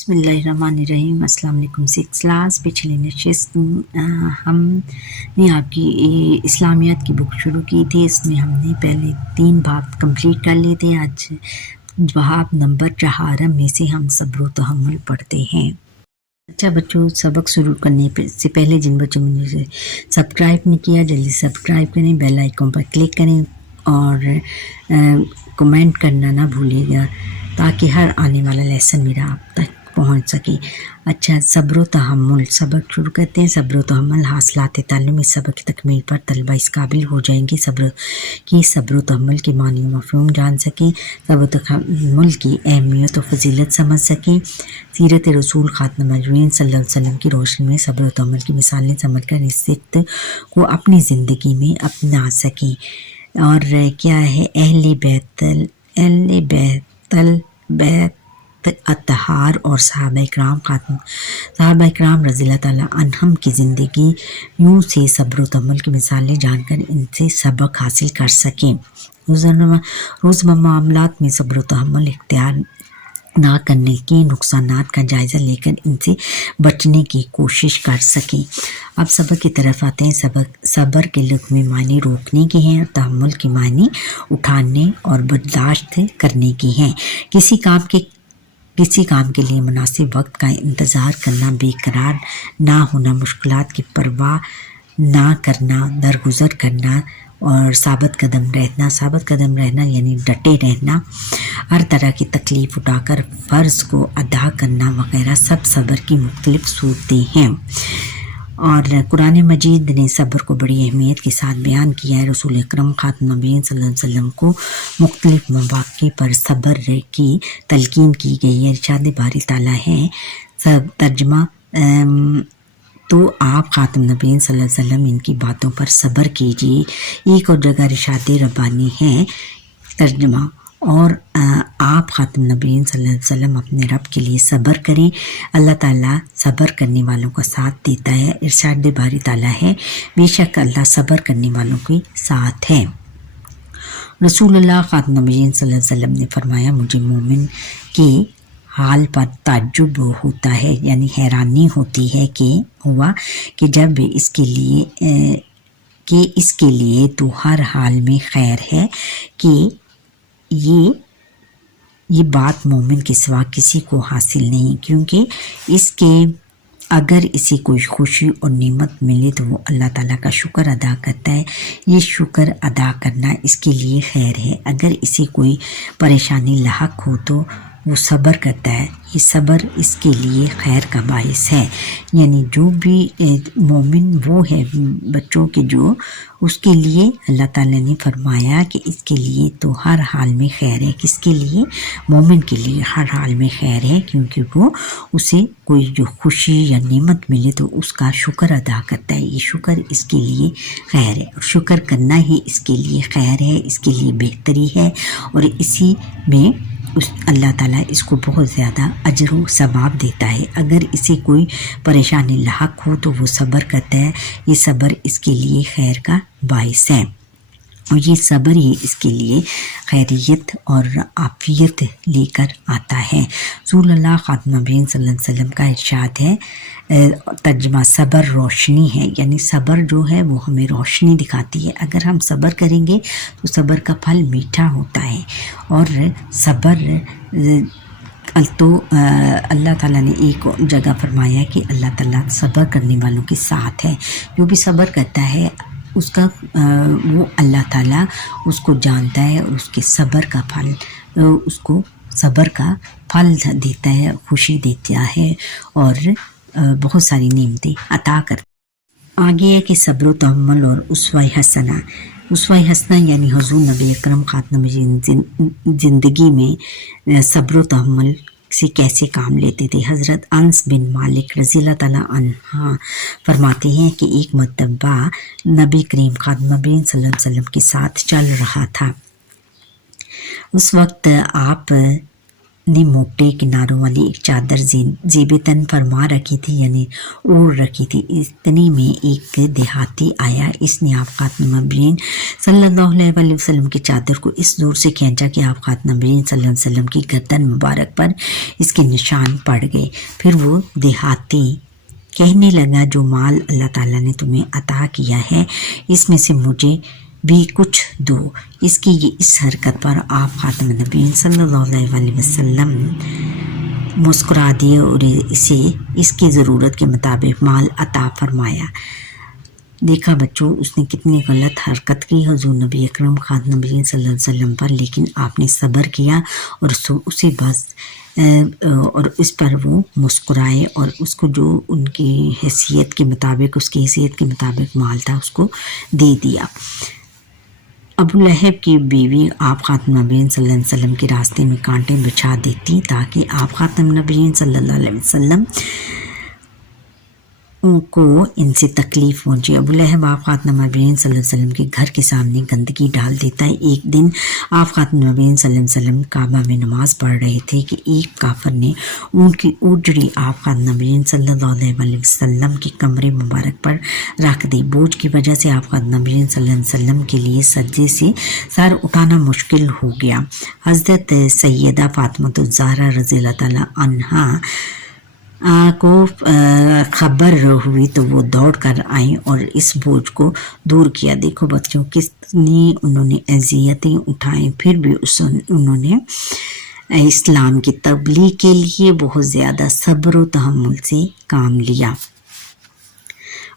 बिस्मिल्लाहिर्रहमानिर्रहीम। अस्सलाम वालेकुम। 6 क्लास पिछली नशिस्त हमने आपकी इस्लामियात की बुक शुरू की थी। इसमें हमने पहले 3 बाब कंप्लीट कर लिए थे। आज बाब नंबर 4 में से हम सब्र व तहम्मुल पढ़ते हैं। अच्छा बच्चों, सबक शुरू करने से पहले जिन बच्चों ने मुझे सब्सक्राइब नहीं किया जल्दी सब्सक्राइब करें, बेल आइकन पर क्लिक करें और कमेंट करना ना भूलिएगा ताकि हर आने वाला लेसन मेरा आप तक पहुंच सके। अच्छा, सब्र व तहम्मुल सबक शुरू करते हैं। सब्र व तहम्मुल हासिलात तालीम। इस सबक की तकमील पर तलबा इस काबिल हो जाएंगे सब्र व तहम्मुल के मानी व मफ़हूम जान सकें, सब्र व तहम्मुल की अहमियत और फजीलत समझ सकें, सीरत रसूल खातमुल नबीय्यीन सल्लल्लाहु अलैहि वसल्लम की रोशनी में सब्र व तहम्मुल की मिसालें समझ कर इस सिक्त को अपनी ज़िंदगी में अपना सकें। और क्या है, अहले बैत अत्तहार और सहाबा इकराम रज़ियल्लाहु ताला अन्हुम की ज़िंदगी यूँ से सब्र व तहम्मुल की मिसालें जानकर इनसे सबक हासिल कर सकें। रोज़मर्रा मामलात में सब्र व तहम्मुल इख्तियार ना करने के नुकसानात का जायज़ा लेकर इनसे बचने की कोशिश कर सकें। अब सबक की तरफ आते हैं। सब्र के लुग़वी मानी रोकने के हैं और तहम्मुल के मानी उठाने और बर्दाश्त करने के हैं। किसी काम के लिए मुनासिब वक्त का इंतज़ार करना, बेकरार ना होना, मुश्किलात की परवाह ना करना, दरगुजर करना और साबित कदम रहना यानी डटे रहना, हर तरह की तकलीफ़ उठाकर फ़र्ज़ को अदा करना वगैरह सब सब्र की मुख्तलिफ़ सूरतें हैं। और कुरान मजीद ने सब्र को बड़ी अहमियत के साथ बयान किया है। रसूल अकरम खातमुन नबीय्यीन सल्लल्लाहु अलैहि वसल्लम को मुख्तलिफ़ मौक़े पर सब्र की तलकीन की गई है। इरशाद बारी ताला है, सब तर्जमा तो आप खातम नबीय्यीन सल्लल्लाहु अलैहि वसल्लम इनकी बातों पर सब्र कीजिए। एक और जगह इरशाद रब्बानी है, तर्जमा और आप खातम नबीय्यीन सल्लल्लाहु अलैहि वसल्लम अपने रब के लिए सब्र करें, अल्लाह ताला सब्र करने वालों का साथ देता है। इरशाद बारी ताला है, बेशक अल्लाह सब्र करने वालों के साथ है। रसूलुल्लाह खातम नबीय्यीन सल्लल्लाहु अलैहि वसल्लम ने फरमाया, मुझे मोमिन के हाल पर ताज्जुब होता है यानी हैरानी होती है कि जब इसके लिए तो हर हाल में खैर है कि ये बात मोमिन के सिवा किसी को हासिल नहीं, क्योंकि अगर इसे कोई खुशी और नेमत मिले तो वो अल्लाह ताला का शुक्र अदा करता है। ये शुक्र अदा करना इसके लिए खैर है। अगर इसे कोई परेशानी लाहक हो तो वो सब्र करता है, ये सब्र इसके लिए खैर का बाइस है। यानी जो भी मोमिन वो है बच्चों के जो उसके लिए अल्लाह ताला ने फरमाया कि इसके लिए तो हर हाल में खैर है। किसके लिए? मोमिन के लिए हर हाल में खैर है, क्योंकि वो उसे कोई जो खुशी या नेमत मिले तो उसका शुक्र अदा करता है। ये शुक्र इसके लिए खैर है और शुक्र करना ही इसके लिए खैर है, इसके लिए बेहतरी है और इसी में अल्लाह ताला इसको बहुत ज़्यादा अजर व सवाब देता है। अगर इसे कोई परेशानी लाहक हो तो वो सब्र करता है, ये सब्र इसके लिए खैर का बाइस है और ये सब्र ही इसके लिए खैरियत और आफियत लेकर आता है। रसूलुल्लाह खातमुन नबीय्यीन सल्लल्लाहु अलैहि वसल्लम का इरशाद है, तर्जमा सब्र रोशनी है, यानी सब्र जो है वो हमें रोशनी दिखाती है। अगर हम सब्र करेंगे तो सब्र का फल मीठा होता है और सब्र तो अल्लाह ताला ने एक जगह फरमाया कि अल्लाह ताला सब्र करने वालों के साथ है। जो भी सब्र करता है उसका वो अल्लाह ताला उसको जानता है और उसके सब्र का फल उसको सब्र का फल देता है, खुशी देता है और बहुत सारी नेमतें अता करता है। आगे है कि सब्र व तहम्मुल और उसवा-ए हसना यानी हुज़ूर नबी अकरम खातमुन नबीय्यीन ज़िंदगी में सब्र व तहम्मुल से कैसे काम लेते थे। हज़रत अनस बिन मालिक रज़ियल्लाहु ताला अन्हु फरमाते हैं कि एक मरतबा नबी करीम खातमुन नबीय्यीन सल्लल्लाहु अलैहि वसल्लम के साथ चल रहा था। उस वक्त आप ने मोटे किनारों वाली एक चादर जेब तन फरमा रखी थी, यानी ओढ़ रखी थी। इतनी में एक देहाती आया। इसने आप खातम नबीन सल्लल्लाहु अलैहि वसल्लम की चादर को इस जोर से खींचा कि आप खातम नबीन सल्लल्लाहु अलैहि वसल्लम की गर्दन मुबारक पर इसके निशान पड़ गए। फिर वो देहाती कहने लगा, जो माल अल्लाह ताला ने तुम्हें अता किया है इसमें से मुझे भी कुछ दो। इसकी इस हरकत पर आप खातम नबीन सल्लल्लाहु अलैहि वसल्लम मुस्कुरा दिए और इसे इसकी ज़रूरत के मुताबिक माल अता फरमाया। देखा बच्चों, उसने कितनी गलत हरकत की हुजूर नबी अकरम खातम नबीन सल्लल्लाहु अलैहि वसल्लम पर, लेकिन आपने सब्र किया और उसे बस और इस पर वो मुस्कुराए और उसको जो उनकी हैसियत के मुताबिक, उसकी हैसियत के मुताबिक माल था उसको दे दिया। अबू लहब की बीवी आप खातम नबीन सल्लल्लाहु अलैहि वसल्लम के रास्ते में कांटे बिछा देती ताकि आप खातम नबीन सल्लल्लाहु अलैहि वसल्लम को इनसे तकलीफ़ पहुंची। अबू लहब आप खातम नबीन सल्लल्लाहु अलैहि वसल्लम के घर के सामने गंदगी डाल देता है। एक दिन आप खातम नबीन सल्लल्लाहु अलैहि वसल्लम काबा में नमाज़ पढ़ रहे थे कि एक काफिर ने उनकी उजड़ी आप खातम नबीन सल्लल्लाहु अलैहि वसल्लम की कमरे मुबारक पर रख दी। बोझ की वजह से आप खातम नबीन सल्लल्लाहु अलैहि वसल्लम के लिए सज्जे से सर उठाना मुश्किल हो गया। हज़रत सैयदा फ़ातिमा ज़हरा रज़ियल्लाहु ताला अन्हा को खबर हुई तो वो दौड़ कर आई और इस बोझ को दूर किया। देखो बच्चों, कितनी उन्होंने अज़ियतें उठाई, फिर भी उन्होंने इस्लाम की तबलीग के लिए बहुत ज़्यादा सब्र व तहम्मुल से काम लिया।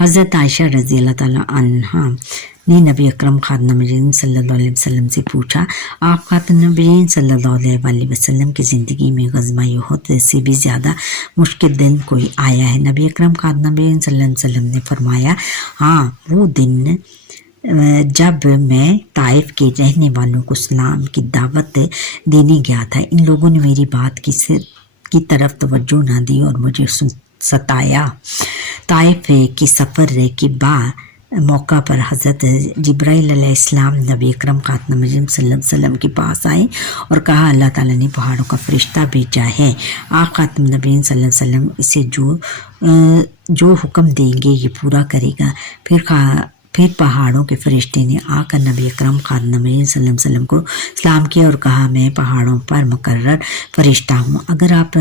हज़रत आयशा रज़ियल्लाहु ताला अन्हा ने नबी अकरम खातम नबीन सल्लल्लाहु अलैहि वसल्लम से पूछा, आप खातम नबीन सल्लल्लाहु अलैहि वसल्लम की ज़िंदगी में ग़ज़वा उहद से भी ज़्यादा मुश्किल दिन कोई आया है? नबी अकरम खातम नबीन सल्लल्लाहु अलैहि वसल्लम ने फरमाया, हाँ, वो दिन जब मैं ताइफ के रहने वालों को इस्लाम की दावत देने गया था। इन लोगों ने मेरी बात की तरफ तवज्जो ना दी और मुझे सताया। ताइफ की सफ़र के बाद मौका पर हज़रत जिब्राइल अलैहिस्सलाम नबी अकरम खातम नबीन सल्लल्लाहु अलैहि वसल्लम के पास आए और कहा, अल्लाह ताला ने पहाड़ों का फरिश्ता भेजा है। आप खातम नबीन सल्लल्लाहु अलैहि वसल्लम इसे जो हुक्म देंगे ये पूरा करेगा। फिर पहाड़ों के फरिश्ते ने आकर नबी अकरम खातम नबीन सल्लल्लाहु अलैहि वसल्लम को सलाम किया और कहा, मैं पहाड़ों पर मुकर्रर फरिश्ता हूँ। अगर आप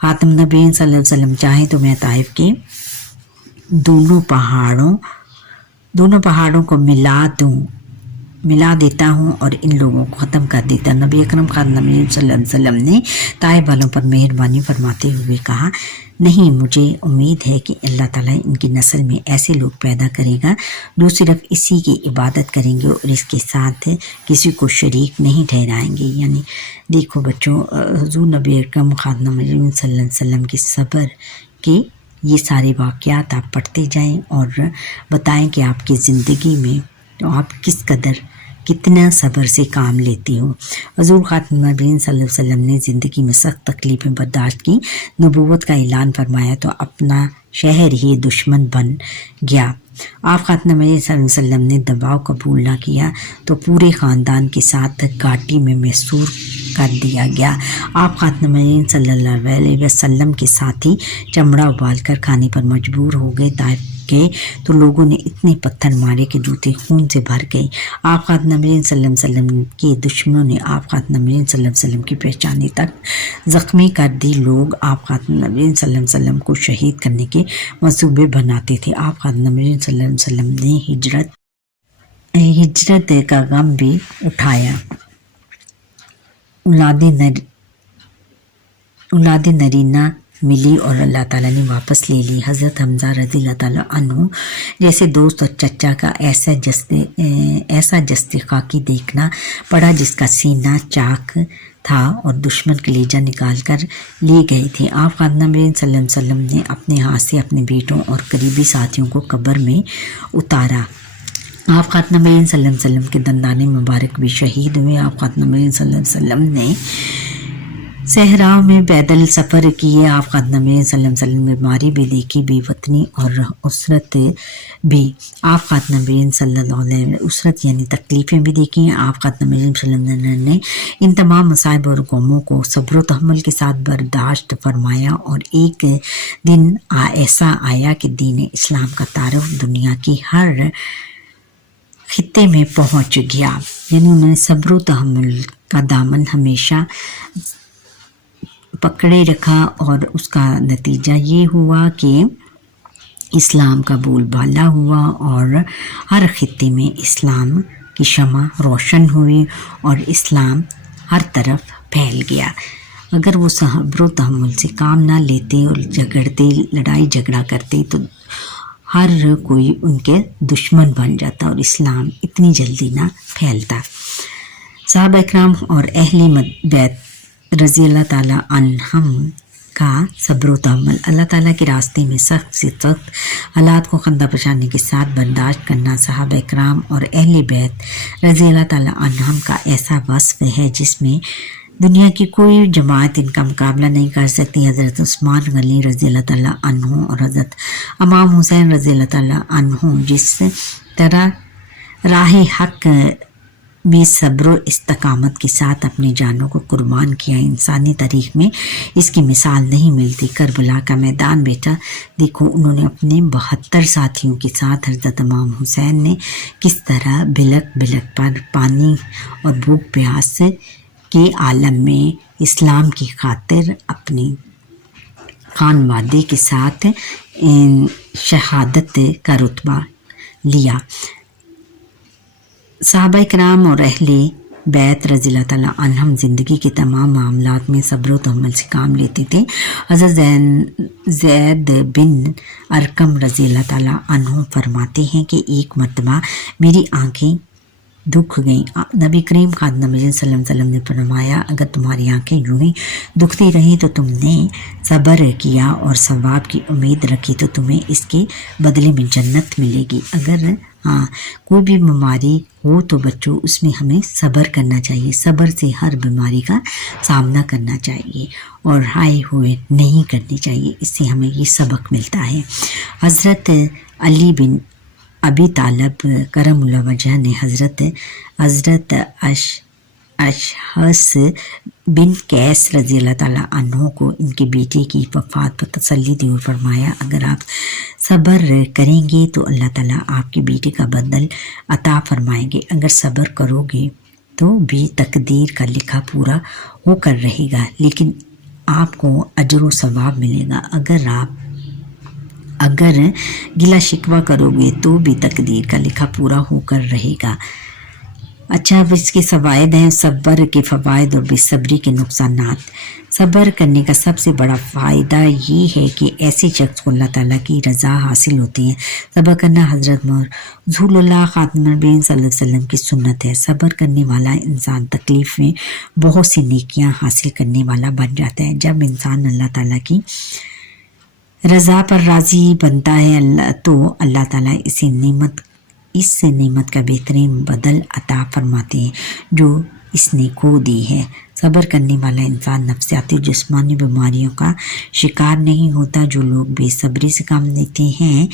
खातम नबीन सल्लल्लाहु अलैहि वसल्लम चाहें तो मैं ताइफ के दोनों पहाड़ों को मिला देता हूँ और इन लोगों को ख़त्म कर देता। नबी अकरम खातम नबीन सल्लल्लाहु अलैहि वसल्लम ने ताइफ वालों पर मेहरबानी फरमाते हुए कहा, नहीं, मुझे उम्मीद है कि अल्लाह ताला इनकी नस्ल में ऐसे लोग पैदा करेगा जो सिर्फ इसी की इबादत करेंगे और इसके साथ किसी को शरीक नहीं ठहराएंगे। यानी देखो बच्चों, हुज़ूर नबी अकरम खातम नबीन सल्लल्लाहु अलैहि वसल्लम के सब्र के ये सारे वाक़यात आप पढ़ते जाएं और बताएं कि आपकी ज़िंदगी में तो आप कितना सब्र से काम लेती हो। हुज़ूर खातम नबीन सल्लल्लाहु अलैहि वसल्लम ने ज़िंदगी में सख्त तकलीफ़ें बर्दाश्त की, नबूवत का ऐलान फरमाया तो अपना शहर ही दुश्मन बन गया। आप खातम नबीन सल्लल्लाहु अलैहि वसल्लम ने दबाव कबूल ना किया तो पूरे ख़ानदान के साथ घाटी में मैसूर कर दिया गया। आप खातम नबीन सल्लल्लाहु अलैहि वसल्लम के साथी चमड़ा उबाल कर खाने पर मजबूर हो गए। ताइफ के तो लोगों ने इतने पत्थर मारे कि जूते खून से भर गए। आप खातम नबीन सल्लल्लाहु अलैहि वसल्लम के दुश्मनों ने आप खातम नबीन सल्लल्लाहु अलैहि वसल्लम की पहचानी तक ज़ख्मी कर दी। लोग आप खातम नबीन सल्लल्लाहु अलैहि वसल्लम को शहीद करने के मंसूबे बनाते थे। आप खातम नबीन सल्लल्लाहु अलैहि वसल्लम ने हिजरत का गम भी उठाया। औलादे नरीना मिली और अल्लाह ताला ने वापस ले ली। हज़रत हमज़ा रज़ियल्लाहु ताला अन्हु जैसे दोस्त और चचा का ऐसा जस्ते खाकी देखना पड़ा जिसका सीना चाक था और दुश्मन कलेजा निकाल कर ले गए थे। आप खातम नबीन सल्लल्लाहु अलैहि वसल्लम ने अपने हाथ से अपने बेटों और करीबी साथियों को कब्र में उतारा। आप खातम नबीन सल्लल्लाहु अलैहि वसल्लम के दंदाने मुबारक भी शहीद हुए। आप खातम नबीन सल्लल्लाहु अलैहि वसल्लम ने صحراؤں میں پیدل سفر کیے آپ خاتم صلی اللہ علیہ وسلم، بیماری بھی دیکھی، بے وطنی اور اسرت بھی آپ خاتم صلی اللہ علیہ وسلم، اسرت یعنی تکلیفیں بھی دیکھی ہیں آپ خاتم صلی اللہ علیہ وسلم نے۔ ان تمام مصائب اور غموں کو صبر و تحمل کے ساتھ برداشت فرمایا، اور ایک دن ایسا آیا کہ دین اسلام کا تعارف دنیا کی ہر خطے میں پہنچ گیا۔ یعنی انہوں نے صبر و تحمل کا دامن ہمیشہ پکڑے رکھا، اور اس کا نتیجہ یہ ہوا کہ اسلام کا بول بالا ہوا، اور ہر خطے میں اسلام کی شمع روشن ہوئی اور اسلام ہر طرف پھیل گیا۔ اگر وہ صبر و تحمل سے کام نہ لیتے اور جھگڑتے، لڑائی جھگڑا کرتے، تو ہر کوئی ان کے دشمن بن جاتا اور اسلام اتنی جلدی نہ پھیلتا۔ صحابہ اکرام اور اہل بیت رضی اللہ تعالیٰ عنہم کا صبر و تحمل، اللہ تعالیٰ کے راستے میں سخت سے سخت حالات کو خندہ پریشانی کے ساتھ برداشت کرنا صحابہ اکرام اور اہل بیت رضی اللہ تعالیٰ عنہم کا ایسا وصف ہے جس میں دنیا کی کوئی جماعت ان کا مقابلہ نہیں کر سکتی۔ حضرت عثمان غنی رضی اللہ تعالیٰ عنہ اور حضرت امام حسین رضی اللہ تعالیٰ عنہ جس طرح راہ حق بھی صبر و استقامت کے ساتھ اپنی جانوں کو قربان کیا، انسانی تاریخ میں اس کی مثال نہیں ملتی۔ کربلا کا میدان بیٹا دیکھو، انہوں نے اپنے 72 ساتھیوں کے ساتھ حضرت امام حسین نے کس طرح بلک بلک پر پانی اور بھوک پیاس کے عالم میں اسلام کی خاطر اپنی خانوادے کے ساتھ شہادت کا رتبہ لیا۔ صحابہ کرام اور اہل بیت رضی اللہ تعالیٰ عنہم زندگی کے تمام معاملات میں صبر و تحمل سے کام لیتے تھے۔ حضرت زید بن ارقم رضی اللہ تعالیٰ عنہ فرماتے ہیں کہ ایک مرتبہ میری آنکھیں دکھ گئیں۔ نبی کریم خاتم صلی اللہ علیہ وسلم نے فرمایا، اگر تمہاری آنکھیں یوں ہی دکھتی رہیں تو تم نے صبر کیا اور ثواب کی امید رکھی تو تمہیں اس کے بدلے میں جنت ملے گی۔ اگر کوئی بھی بیماری ہو تو بچوں اس میں ہمیں صبر کرنا چاہیے، صبر سے ہر بیماری کا سامنا کرنا چاہیے اور ہائے ہوئے نہیں کرنی چاہیے، اس سے ہمیں یہ سبق ملتا ہے۔ حضرت علی بن ابی طالب کرم اللہ وجہ نے حضرت اشعث بن قیس رضی اللہ تعالیٰ عنہ کو ان کے بیٹے کی وفات پر تسلی دی اور فرمایا، اگر آپ صبر کریں گے تو اللہ تعالیٰ آپ کے بیٹے کا بدل عطا فرمائیں گے، اگر صبر کرو گے تو بھی تقدیر کا لکھا پورا ہو کر رہے گا، لیکن آپ کو اجر و ثواب ملے گا۔ اگر گلہ شکوہ کرو گے تو بھی تقدیر کا لکھا پورا ہو کر رہے گا۔ اچھا، اب اس کے فوائد ہیں، صبر کے فوائد اور بے صبری کے نقصانات۔ صبر کرنے کا سب سے بڑا فائدہ یہ ہے کہ ایسے شخص کو اللہ تعالیٰ کی رضا حاصل ہوتی ہے۔ صبر کرنا حضرت رسول اللہ خاتم النبیین صلی اللہ علیہ وسلم کی سنت ہے۔ صبر کرنے والا انسان تکلیف میں بہت سی نیکیاں حاصل کرنے والا بن جاتا ہے۔ جب انسان اللہ تعالیٰ کی رضا پر راضی بنتا ہے تو اللہ تعالیٰ اس نعمت کا بہترین بدل عطا فرماتے ہیں جو اس نے کھو دی ہے۔ صبر کرنے والا انسان نفسیاتی اور جسمانی بیماریوں کا شکار نہیں ہوتا۔ جو لوگ بے صبری سے کام لیتے ہیں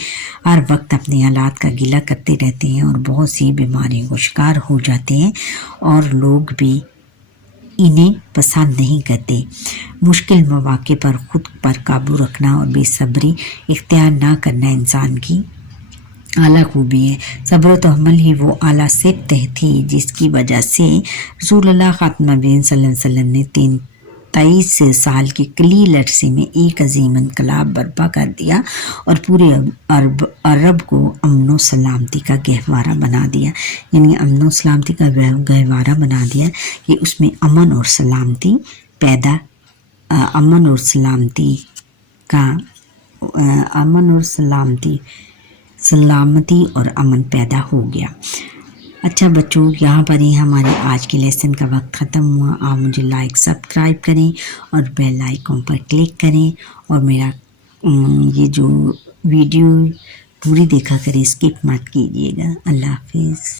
ہر وقت اپنے حالات کا گلہ کرتے رہتے ہیں اور بہت سی بیماریوں کو شکار ہو جاتے ہیں، اور لوگ بھی انہیں پسند نہیں کرتے۔ مشکل مواقع پر خود پر قابو رکھنا اور بے صبری اختیار نہ کرنا انسان کی اعلیٰ خوبی ہے۔ صبر و تحمل ہی وہ اعلیٰ صفت تھی جس کی وجہ سے رسول اللہ خاتم النبیین صلی اللہ علیہ وسلم نے 23 سال کے قلیل عرصے میں ایک عظیم انقلاب برپا کر دیا اور پورے عرب کو امن و سلامتی کا گہوارہ بنا دیا۔ یعنی امن و سلامتی کا گہوارہ بنا دیا کہ اس میں امن اور سلامتی اور امن پیدا ہو گیا۔ اچھا بچوں، یہاں پر ہی ہمارے آج کے لیسن کا وقت ختم ہوا۔ آپ مجھے لائک سبسکرائب کریں اور بیل آئیکن پر کلک کریں، اور میرا یہ جو ویڈیو پوری دیکھا کریں، اسکپ مت کیجیے گا۔ اللہ حافظ۔